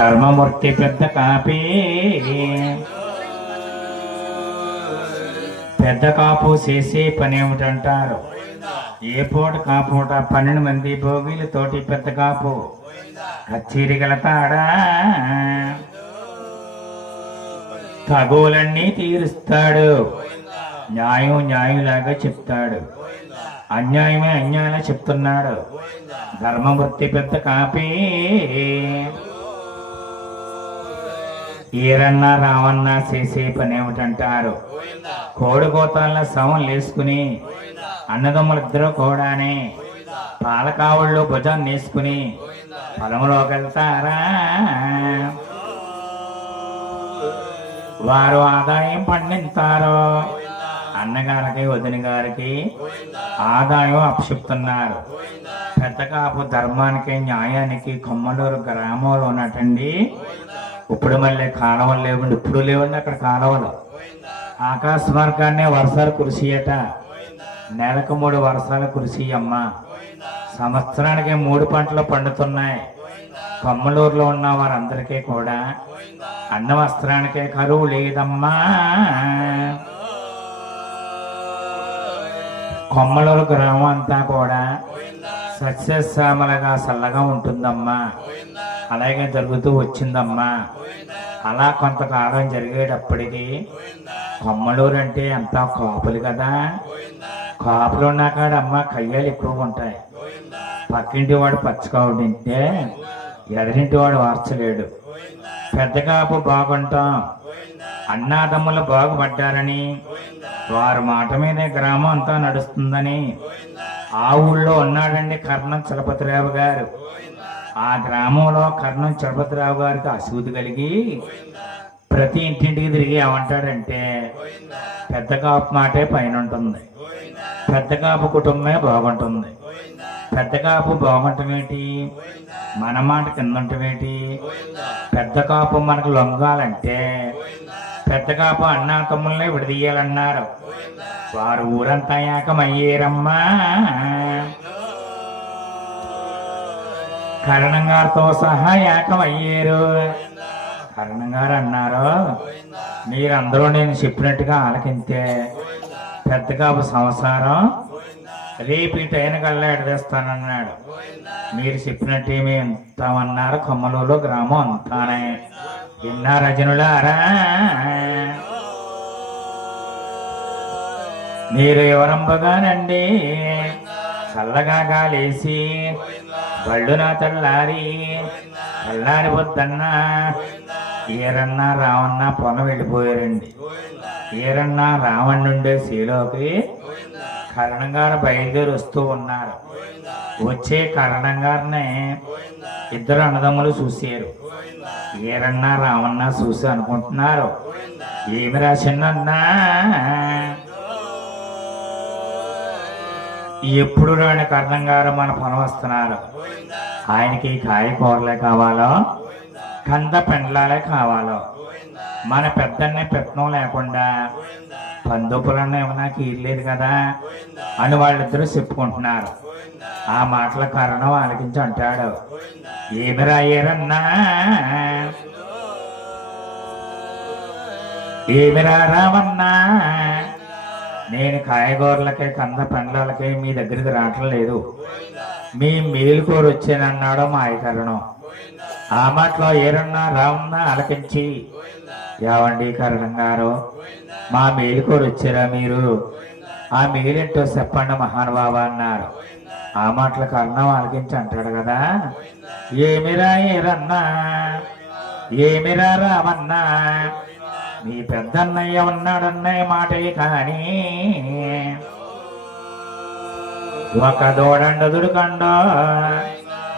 ధర్మమూర్తి పెద్ద కాపీ పెద్ద కాపు చేసే పని ఏమిటంటారు? ఏ పూట కాపూట 12 మంది భోగిలతోటి పెద్ద కాపు కచ్చేరి గలతాడా, తగులన్నీ తీరుస్తాడు. న్యాయం న్యాయంలాగా చెప్తాడు, అన్యాయమే అన్యాయంగా చెప్తున్నాడు. ధర్మమూర్తి పెద్ద కాపీ ఈరన్నా రావన్నా చేసే పని ఏమిటంటారు? కోడికోతాల శవం లేసుకుని అన్నదమ్ములిద్దరూ కూడానే పాలకావుళ్ళు భుజాన్ని వేసుకుని పొలంలోకి వెళ్తారా? వారు ఆదాయం పండిస్తారు. అన్నగారికి వదిన గారికి ఆదాయం అప్పచెప్తున్నారు. పెద్ద కాపు ధర్మానికి న్యాయానికి కొమ్మలూరు గ్రామంలో ఉన్నట్టండి. ఇప్పుడు మళ్ళీ కాలువలు లేవండి, ఇప్పుడు లేవండి అక్కడ కాలువలు. ఆకాశ మార్గాన్ని వర్షాలు కురిసియట, నెలకు 3 వర్షాలు కురిసియమ్మ. సంవత్సరానికి 3 పంటలు పండుతున్నాయి. కొమ్మలూరులో ఉన్న వారందరికీ కూడా అన్న వస్త్రానికే కరువు లేదమ్మా. కొమ్మలూరు గ్రామం అంతా కూడా సస్యశ్యామలుగా చల్లగా ఉంటుందమ్మా. అలాగే జరుగుతూ వచ్చిందమ్మా. అలా కొంతకాలం జరిగేటప్పటికి కొమ్మలూరు అంటే అంతా కాపులు కదా. కాపులు ఉన్నాకాడమ్మ కయ్యాలు ఎక్కువ ఉంటాయి. పక్కింటి వాడు పచ్చకావు తింటే ఎదరింటి వాడు వార్చలేడు. పెద్ద కాపు బాగుంటాం, అన్నాదమ్ములు బాగుపడ్డారని, వారి మాట మీదే గ్రామం అంతా నడుస్తుందని ఆ ఊళ్ళో ఉన్నాడండి కర్ణం చలపతిరావు గారు. ఆ గ్రామంలో కర్ణం చలపతిరావు గారికి అసూతి కలిగి ప్రతి ఇంటింటికి తిరిగి ఏమంటాడంటే, పెద్ద కాపు మాటే పైన ఉంటుంది, పెద్ద కాపు కుటుంబమే బాగుంటుంది. పెద్ద కాపు బాగుంటమేంటి, మన మాట కింద ఉంటమేంటి? పెద్ద కాపు మనకు లొంగాలంటే పెద్ద కాపు అన్నా తమ్ముల్ని విడదీయాలన్నారు. వారు ఊరంతా ఏకమయ్యేరమ్మా. కరణం గారితో సహా ఏకమయ్యారు. కరణం గారు అన్నారు, మీరందరూ నేను చెప్పినట్టుగా ఆలకింతే పెద్ద కాపు సంసారం రేపు ఈ టైన కల్లా ఎడదేస్తానన్నాడు. మీరు చెప్పినట్టు ఏమి ఎంతామన్నారు? కొమ్మలూరులో గ్రామం అంతానే విన్నారు రజనులారా. మీరు ఎవరంబగానండి చల్లగా గాలేసి బళ్ళున తెల్లారిపోద్దన్నా ఈరన్నా రావన్నా పొలం వెళ్ళిపోయారండి. ఈరన్నా రావణ్ నుండే శీలోకి కరణం గారు బయలుదేరి వస్తూ ఉన్నారు. వచ్చే కరణం గారిని ఇద్దరు అన్నదమ్ములు చూసారు. ఈరన్నా రావన్నా చూసి అనుకుంటున్నారు, ఏమి రాసిందన్నా, ఎప్పుడు రాని కరణం గారు మన పొలం వస్తున్నారు. ఆయనకి కాయకూరలే కావాలో కంద పెండ్లాలే కావాలో, మన పెద్దన్నే పెత్తనం లేకుండా పందుపులన్న ఏమన్నా కీరలేదు కదా అని వాళ్ళిద్దరూ చెప్పుకుంటున్నారు. ఆ మాటల కారణం ఆలకించి అంటాడు, ఏమి రాయరన్నా, ఏమి రావన్నా, నేను కాయగూరలకే కంద పండ్లకే మీ దగ్గరికి రావటం లేదు, మీ మేలుకోరు వచ్చానన్నాడు మా కారణం. ఆ మాటలో ఏరన్నా రావన్నా ఆలకించి, ఏవండి కరణం గారు, మా మేలుకోరు వచ్చారా మీరు? ఆ మేలేంటో చెప్పండి మహానుభావ అన్నారు. ఆ మాటల కరణం ఆలకించి అంటాడు కదా, ఏమిరా ఏరన్నా, ఏమిరా రావన్నా, మీ పెద్దన్నయ్య ఉన్నాడన్నయ్య మాటే కానీ ఒక దూడండ దుడుకండ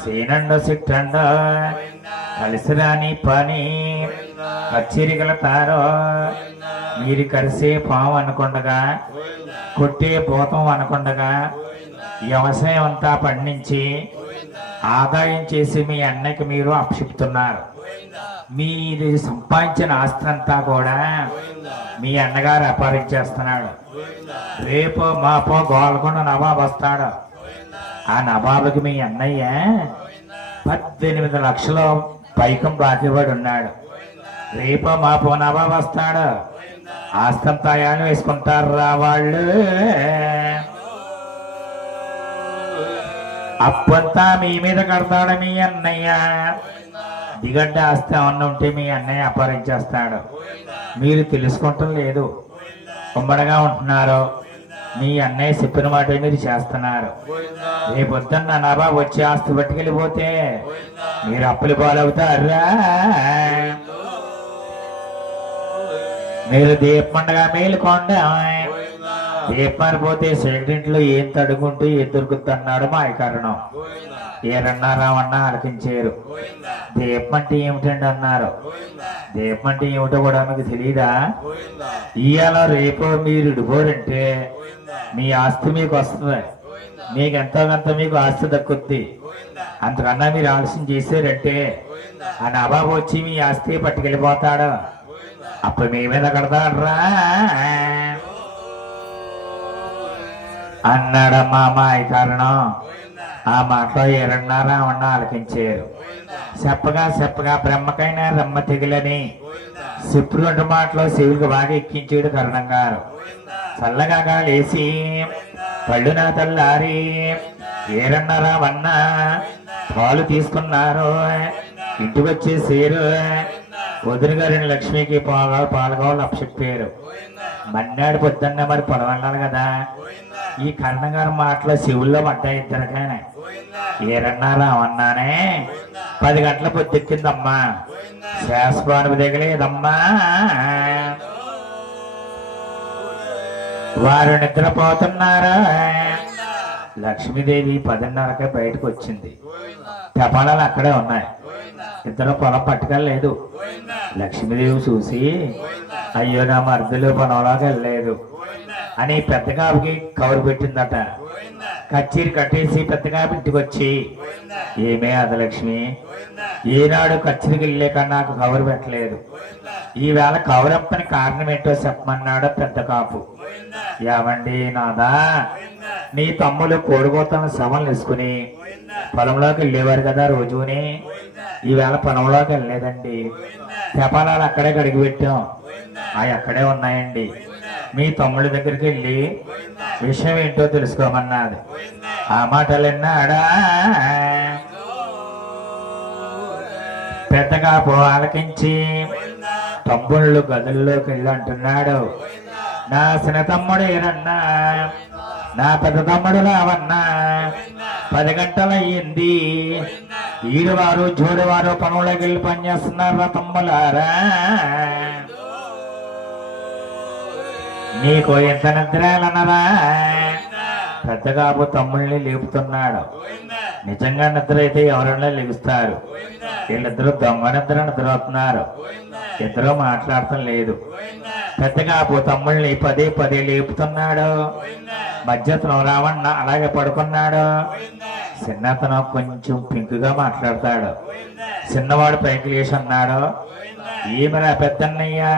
సీనండ సిట్టండ కలిసి రాని పని కచ్చిరిగలతారో. మీరు కలిసే పాము అనుకుండగా, కొట్టే భూతం అనుకుండగా వ్యవసాయం అంతా పండించి ఆదాయం చేసి మీ అన్నకి మీరు అప్పచెప్తున్నారు. మీది సంపాదించిన ఆస్తి అంతా కూడా మీ అన్నగారు అపహరించేస్తున్నాడు. రేపు మాపో గోల్కొండ నవాబు వస్తాడు. ఆ నవాబుకి మీ అన్నయ్య 18 లక్షలు పైకం బాకీపడి ఉన్నాడు. రేపో మాపో నవాబు వస్తాడు. ఆస్తంతా యాని వేసుకుంటారు రా వాళ్ళు. అప్పంతా మీ మీద కడతాడు మీ అన్నయ్య. దిగడ్డ ఆస్తి ఏమన్నా ఉంటే మీ అన్నయ్య అపహరించేస్తాడు. మీరు తెలుసుకుంటం లేదు. ఉమ్మడిగా ఉంటున్నారు. మీ అన్నయ్య చెప్పిన మాట మీరు చేస్తున్నారు. రేపొద్దున్న నవాబు వచ్చి ఆస్తి పట్టుకెళ్ళిపోతే మీరు అప్పులు పాలవుతారా? మీరు దీపండగా మేలుకోండి. దీపారిపోతే సెక్రెంట్లో ఏం తడుకుంటూ ఏం దొరుకుతున్నాడు మా కారణం. ఏరన్నారామన్నా ఆలకించారు. దీపం అంటే ఏమిటండి అన్నారు. దీపం అంటే ఏమిటో కూడా మీకు తెలియదా? ఇవాళ రేపు మీరు ఇడిపోరంటే మీ ఆస్తి మీకు వస్తుంది. మీకు ఎంతో కొంత మీకు ఆస్తి దక్కుద్ది. అంతకన్నా మీరు ఆలస్యం చేశారంటే ఆ నవాబు వచ్చి మీ ఆస్తి పట్టుకెళ్ళిపోతాడు. అప్పుడు మీ మీద కడతాడ్రా అన్నాడమ్మా మా కారణం. ఆ మాటలో ఏరన్నారామన్నా ఆలకించారు. చెప్పగా బ్రహ్మకైనా రమ్మ తెగులని చెప్పుడు 2 మాటలో శివుడికి బాగా ఎక్కించాడు కరణం గారు. చల్లగా లేచి పళ్ళు నా తల్లారి ఏరన్నారామన్నా పాలు తీసుకున్నారు. ఇంటికి వచ్చేసారు. వదిన గారిని లక్ష్మికి పాలగోళ్ళు అప్పచెప్పారు. మన్నాడు పొద్దున్న మరి పొలవన్నాడు కదా. ఈ కరణం గారి మాటలో శివుల్లో పడ్డాయి ఇద్దరికైనా. ఏరన్నారామన్నానే 10 గంటల పొద్దెక్కిందమ్మా. శాశ్వానుభు దిగలేదమ్మా. వారు నిద్రపోతున్నారా? లక్ష్మీదేవి 10:30కే బయటకు వచ్చింది. తపాలాలు అక్కడే ఉన్నాయి. ఇద్దరు పొలం పట్టుకెళ్ళలేదు. లక్ష్మీదేవి చూసి అయ్యో నా మర్దులు పొలంలోకి వెళ్ళలేదు అని పెద్దగాబుకి కవరు పెట్టిందట. కచ్చీరి కట్టేసి పెద్దగాబు ఇంటికి వచ్చి ఏమే అదలక్ష్మి, ఈనాడు కచ్చీరికి వెళ్ళాక నాకు కవరు పెట్టలేదు. ఈవేళ కవరప్పని కారణం ఏంటో చెప్పమన్నాడు పెద్ద కాపు. ఏమండి నాదా, నీ తమ్ములు కోడిపోతాను శవలు వేసుకుని పొలంలోకి వెళ్ళేవారు కదా రోజుని. ఈవేళ పొలంలోకి వెళ్ళలేదండి. తెపాలాలు అక్కడే కడిగి పెట్టాం. అవి అక్కడే ఉన్నాయండి. మీ తమ్ముడి దగ్గరికి వెళ్ళి విషయం ఏంటో తెలుసుకోమన్నది. ఆ మాటలు విన్నాడా పెద్దగా ఆలకించి తమ్ముళ్ళు గదుల్లోకి వెళ్ళి అంటున్నాడు, నా చిన్న తమ్ముడు ఏరన్నా, నా పెద్ద తమ్ముడు రావన్నా. 10 గంటలు అయ్యింది. ఈడువారు జోడువారు పనులకి వెళ్ళి పనిచేస్తున్నారా తమ్ములారా? నీకు ఎంత నిద్రలన్నరా? పెద్దగాబు తమ్ముళ్ళని లేపుతున్నాడు. నిజంగా నిద్ర అయితే ఎవరన్నా లెగుస్తారు. వీళ్ళిద్దరూ దొంగ నిద్రవుతున్నారు. ఇద్దరు మాట్లాడటం లేదు. పెద్దగాబు తమ్ముళ్ళని పదే లేపుతున్నాడు. మధ్యతనం రావణ అలాగే పడుకున్నాడు. చిన్నతనం కొంచెం పింకుగా మాట్లాడతాడు. చిన్నవాడు పైకి లేచి అన్నాడు, ఏమిరా పెద్దన్నయ్యా,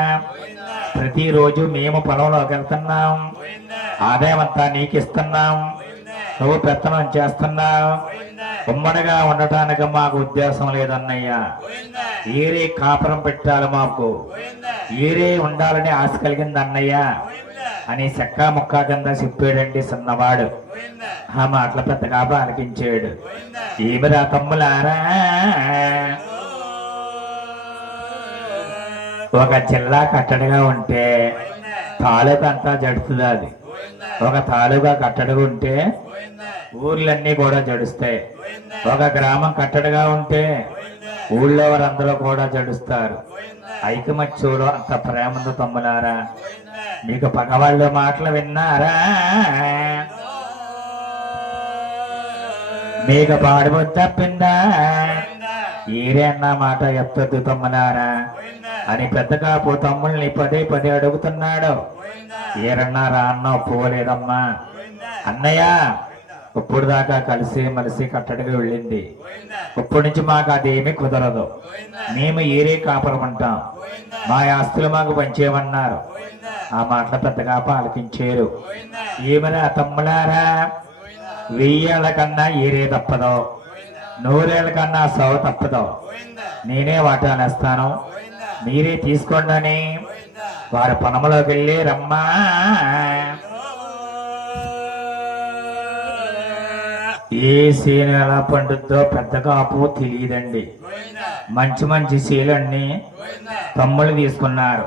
ప్రతిరోజు మేము పొలంలోకి వెళ్తున్నాం. ఆదాయం అంతా నీకు ఇస్తున్నాం. నువ్వు పెత్తనం చేస్తున్నావు. ఉమ్మడిగా ఉండటానికి మాకు ఉద్దేశం లేదన్నయ్యా. ఏరే కాపురం పెట్టాలి, మాకు ఏరే ఉండాలని ఆశ కలిగింది అన్నయ్య అని చెక్కా ముక్కా కింద చెప్పాడండి చిన్నవాడు. ఆ మాటలు పెద్దగా ఆలకించాడు. ఏమిరా తమ్ములారా, ఒక జిల్లా కట్టడిగా ఉంటే తాలూకా అంతా జడుతుంది. అది ఒక తాలూకా కట్టడిగా ఉంటే ఊర్లన్నీ కూడా జడుస్తాయి. ఒక గ్రామం కట్టడిగా ఉంటే ఊళ్ళో వారందరూ కూడా జడుస్తారు. ఐకమత్యంలో అంత ప్రేమ ఉంది తమ్ములారా. మీకు పగవాళ్ళు మాటలు విన్నారా? మీకు పాడుబడి తప్పిందా? ఈరే అన్న మాట ఎత్తొద్దు తమ్ములారా అని పెద్దగా తమ్ముళ్ళని పదే అడుగుతున్నాడు. ఏరన్నారా అన్న పోలేదమ్మా. అన్నయ్య ఇప్పుడు దాకా కలిసి మలిసి కట్టడిగా వెళ్ళింది. ఇప్పటి నుంచి మాకు అదేమీ కుదరదు. మేము ఏరే కాపురం అంటాం. మా ఆస్తులు మాకు పంచేయమన్నారు. ఆ మాటలు పెద్దగా ఆలకించారు. ఏమరా తమ్ములారా, 1000 ఏళ్ల కన్నా ఏరే తప్పదో, 100 ఏళ్ల కన్నా సవ తప్పదో. నేనే వాటా నేస్తాను, మీరే తీసుకోండి అని వారి పొలంలోకి వెళ్ళి రమ్మా. ఏ సీను ఎలా పండుద్దో పెద్ద కాపు తెలియదండి. మంచి మంచి సీలన్నీ తమ్ముళ్ళు తీసుకున్నారు.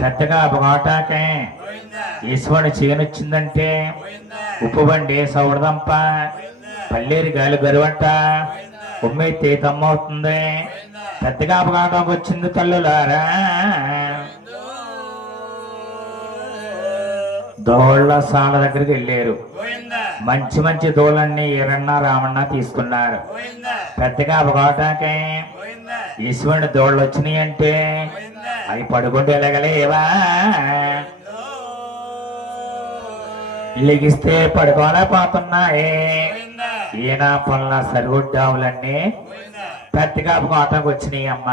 పెద్ద కాపు కాటాకే ఈశ్వరుని చేనొచ్చిందంటే ఉప్పు బండి సౌడదంప పల్లేరు గాలి గరువంట ఉమ్మెత్తే తమ్మవుతుంది. పెద్ద కాపు కాటాకు వచ్చింది తల్లులారా. దోళ్ళ సాల దగ్గరికి వెళ్ళారు. మంచి మంచి దోళ్ళన్నీ ఈరన్న రామన్న తీసుకున్నారు. పెద్దగా అవగాటాకే ఈశ్వరుని దోళ్ళు వచ్చినాయి అంటే అవి పడుకుంటూ ఎలగలేవా, లెగిస్తే పడుకోలేకపోతున్నాయి. ఈయన పనుల సరిగొడ్డావులన్నీ పెద్దగా అవగాటాకు వచ్చినాయి అమ్మ.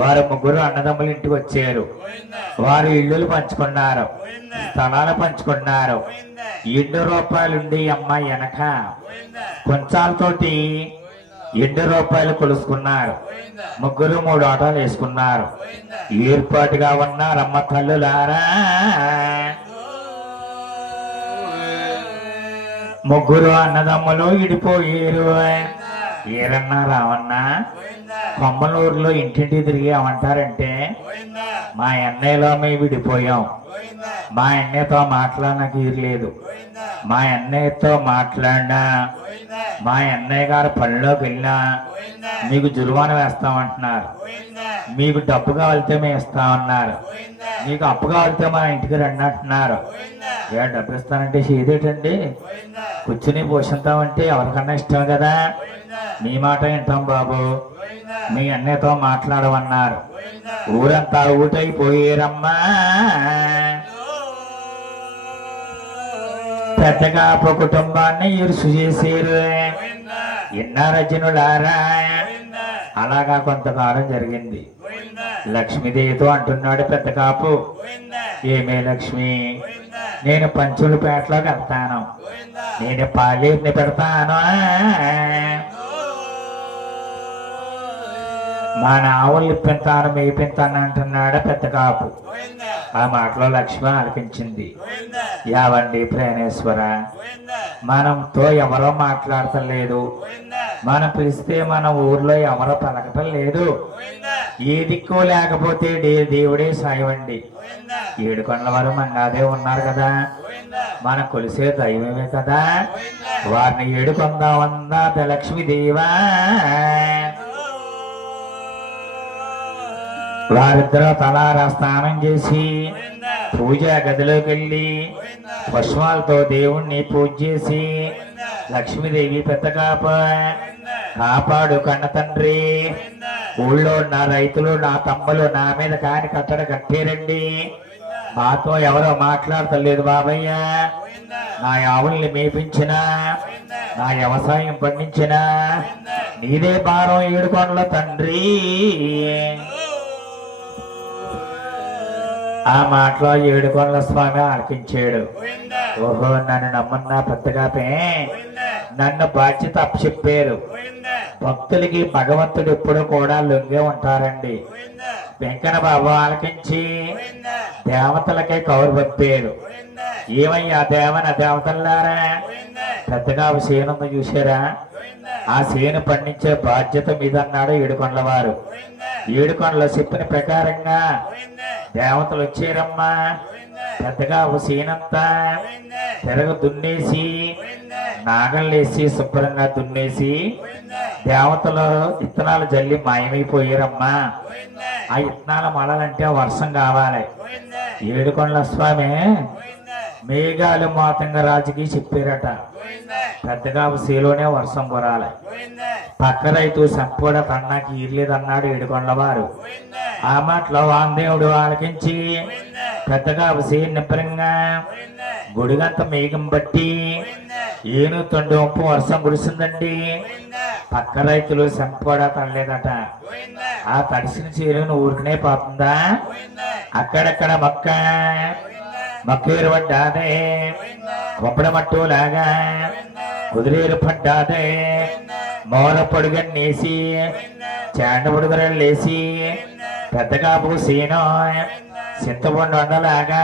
వారు ముగ్గురు అన్నదమ్ములు ఇంటికి వచ్చారు. వారు ఇల్లులు పంచుకున్నారు, స్థలాలు పంచుకున్నారు. 2 రూపాయలు ఉండి అమ్మ వెనక కొంచాలతోటి 2 రూపాయలు కొలుసుకున్నారు. ముగ్గురు 3 ఆటోలు వేసుకున్నారు. ఏర్పాటుగా ఉన్నారమ్మ తల్లులారా. ముగ్గురు అన్నదమ్ములు ఇడిపోయారు. ఈరన్న రావన్న కొమ్మలూరులో ఇంటింటి తిరిగి ఏమంటారంటే, మా అన్నయ్యలో మేము విడిపోయాం, మా అన్నయ్యతో మాట్లాడడానికి లేదు, మా అన్నయ్యతో మాట్లాడినా మా అన్నయ్య గారు పనిలోకి వెళ్ళినా మీకు జుర్మానా వేస్తామంటున్నారు, మీకు డబ్బు కావాలితే మేము ఇస్తామన్నారు, మీకు అప్పు కావాలితే మా ఇంటికి రండి అంటున్నారు. ఏ డబ్బు ఇస్తానంటే చేదేటండి, కూర్చుని పోషిస్తామంటే ఎవరికన్నా ఇష్టం కదా, మీ మాట వింటాం బాబు, మీ అన్నయ్యతో మాట్లాడమన్నారు. ఊరంతా ఊటైపోయారమ్మా. పెద్దగా కుటుంబాన్ని ఇరుసు చేసేరు. ఇన్నారజనులారా. అలాగా కొంతకాలం జరిగింది. లక్ష్మీదేవితో అంటున్నాడు పెద్ద కాపు, ఏమే లక్ష్మి, నేను పంచులపేటలోకి వెళ్తాను, నేను పాలేరుని పెడతాను, మా ఆవులు ఇప్పింతాను మేపింతాను అంటున్నాడు పెద్ద కాపు. ఆ మాటలో లక్ష్మి ఆలకించింది. యావండి ప్రాణేశ్వర, మనంతో ఎవరో మాట్లాడటం లేదు, మనం పిలిస్తే మన ఊర్లో ఎవరో పలకటం లేదు, ఏ దిక్కు లేకపోతే దేవుడే సాయవండి. 7 కొండల వారు మంగాదే ఉన్నారు కదా, మన కొలిసే దైవమే కదా, వారిని ఏడుకొందామన్నా లక్ష్మీదేవా. వారిద్దరూ తలారా స్నానం చేసి పూజా గదిలోకి వెళ్ళి పుష్పాలతో దేవుణ్ణి పూజ చేసి, లక్ష్మీదేవి పెద్ద కాపాడు కన్న తండ్రి, ఊళ్ళో నా రైతులు నా తమ్ములు నా మీద కాని కట్టడ కట్టారండి, మాతో ఎవరో మాట్లాడతలేదు బాబయ్య, నా ఆవుల్ని మేపించిన, నా వ్యవసాయం పండించిన నీదే భారం 7 కొండల తండ్రి. ఆ మాటలో 7 కొండల స్వామి ఆలకించాడు. ఓహో, నన్ను నమ్మన్నా పెద్దగాపే, నన్ను బాధ్యత అప్పచెప్పారు. భక్తులకి భగవంతుడు ఎప్పుడు కూడా లొంగే ఉంటారండి. వెంకన్న బాబు ఆలకించి దేవతలకే కౌరు పంపారు. ఏమయ్యా దేవన దేవతల్లారా, పెద్దగా సేను చూసారా, ఆ సేను పండించే బాధ్యత మీద అన్నాడు 7 కొండల వారు. 7 కొండలు చెప్పిన ప్రకారంగా దేవతలు వచ్చారమ్మా. పెద్దగా సేనంతా తిరగ దున్నేసి నాగళ్ళేసి శుభ్రంగా దున్నేసి దేవతలు విత్తనాలు జల్లి మాయమైపోయారమ్మా. ఆ విత్తనాలు మళ్ళాలంటే వర్షం కావాలి. 7 కొండల స్వామి మేఘాలు మాతంగా రాజుకి చెప్పారట, పెద్దగా సేలోనే వర్షం కురాలి, పక్క రైతు సంపూడ తన్నాకి ఈర్లేదన్నాడు 7 కొండల వారు. ఆ మాటలో వాందేవుడు ఆలకించి పెద్దగా సేను నిబ్బరంగా గుడిగంత మేఘం బట్టి ఏను తొండి వంపు వర్షం కురిసిందండి. పక్క రైతులు సంపూడ తనలేదట. ఆ తడిసిన చీరను ఊరికనే పోతుందా, అక్కడక్కడ మక్కేరు పడ్డాదే, కొబ్బరి మట్టులాగా కుదిరేరు పడ్డాదే, మూల పొడుగని నేసి చాండ పొడుగురలు లేసి పెద్ద కాపు సీను చింతపండు వండలాగా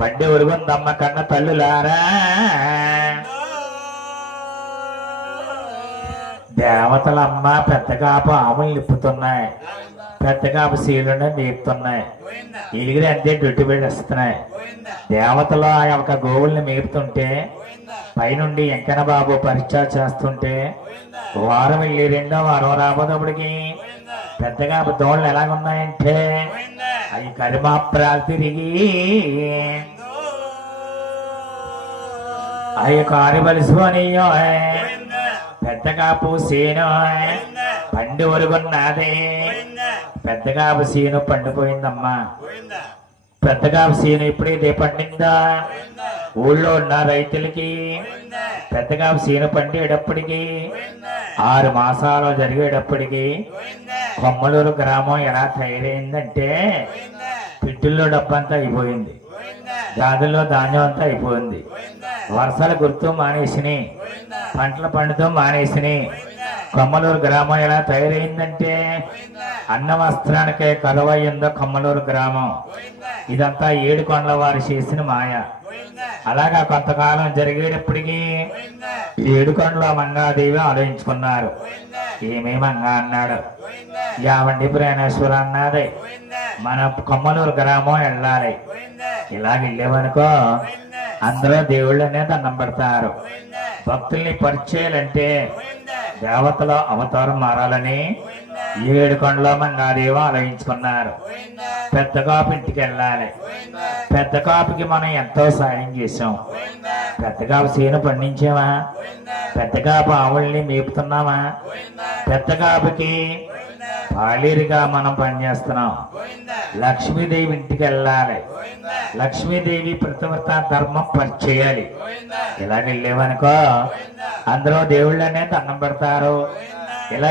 పండి ఉరుగుందమ్మ కన్న తల్లులారా దేవతలమ్మ పెద్ద కాపు ఆవులు నిప్పుతున్నాయి, పెద్ద కాపు శీలను మేపుతున్నాయి, ఈగిరి అంతే డొట్టి పెట్టేస్తున్నాయి. దేవతలు ఆ యొక్క గోవుల్ని మేపుతుంటే పైనుండి వెంకన్న బాబు పరీక్ష చేస్తుంటే వారం వెళ్ళి రెండో వారం రాబోదప్పటికి పెద్ద కాపు దోళ్ళు ఎలాగున్నాయంటే అవి కరిమాప్రాలు తిరిగి అవి కారుబలిసు అని పెద్ద కాపు సీను పండు ఒరుగున్నది. పెద్ద కాపు సీను పండిపోయిందమ్మా. పెద్ద కాపు సీను ఇప్పుడైతే పండిందా ఊళ్ళో ఉన్న రైతులకి పెద్ద కాపు సీను పండేటప్పటికి 6 మాసాలు జరిగేటప్పటికి కొమ్మలూరు గ్రామం ఎలా తయారైందంటే పిట్టుల్లో డబ్బంతా అయిపోయింది, జాతుల్లో ధాన్యం అంతా అయిపోయింది, వర్షాలు గుర్తు మానేసినాయి, పంటలు పండుతూ మానేసినాయి. కొమ్మలూరు గ్రామం ఎలా తయారైందంటే అన్న వస్త్రానికే కరువయ్యిందో కొమ్మలూరు గ్రామం. ఇదంతా 7 కొండల వారు చేసిన మాయ. అలాగా కొంతకాలం జరిగేటప్పటికి 7 కొండల మంగాదేవి ఆలోచించుకున్నారు. ఏమేమి మంగా అన్నాడు, యావండి ప్రేణేశ్వర అన్నది, మన కొమ్మలూరు గ్రామం వెళ్ళాలి. ఇలా వెళ్ళేవనుకో అందరూ దేవుళ్ళనే దండం పెడతారు. భక్తుల్ని పరిచయాలంటే దేవతలో అవతారం మారాలని 7 కొండల మంగాదేవి ఆలోచించుకున్నారు. పెద్ద కాపు ఇంటికి వెళ్ళాలి. పెద్ద కాపుకి మనం ఎంతో సాయం చేసాం. పెద్ద కాపు సీను పండించామా, పెద్ద కాపు ఆవుల్ని మేపుతున్నామా, పెద్ద కాపుకి పాలేరుగా మనం పనిచేస్తున్నాం. లక్ష్మీదేవి ఇంటికి వెళ్ళాలి. లక్ష్మీదేవి ప్రతివ్రత ధర్మం పరిచేయాలి. ఇలా వెళ్ళేవనుకో అందరూ దేవుళ్ళనే దండం పెడతారు. ఇలా